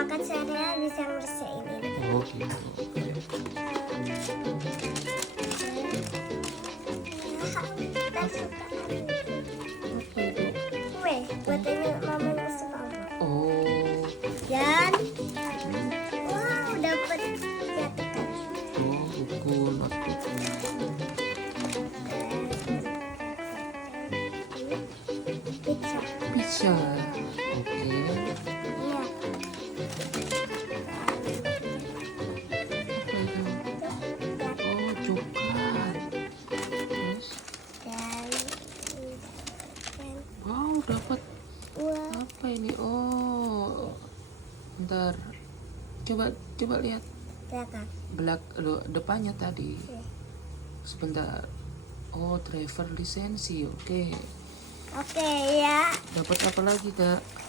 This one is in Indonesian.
makan sereal bisa bersihin ini. Oh gitu. Tak suka Apa itu? kue buatannya mama masuk apa? Oh. Dan wow dapat jatuhkan Oh, buku notebook. pizza. Pizza. Oke. Iya. Apa itu? Oh, coklat. Terus, Dan wow, dapat wah apa ini? Oh, bentar. Coba lihat belakang. depannya tadi. Iya. Sebentar. Oh, driver lisensi. Oke. Oke ya. Dapat apa lagi, Kak?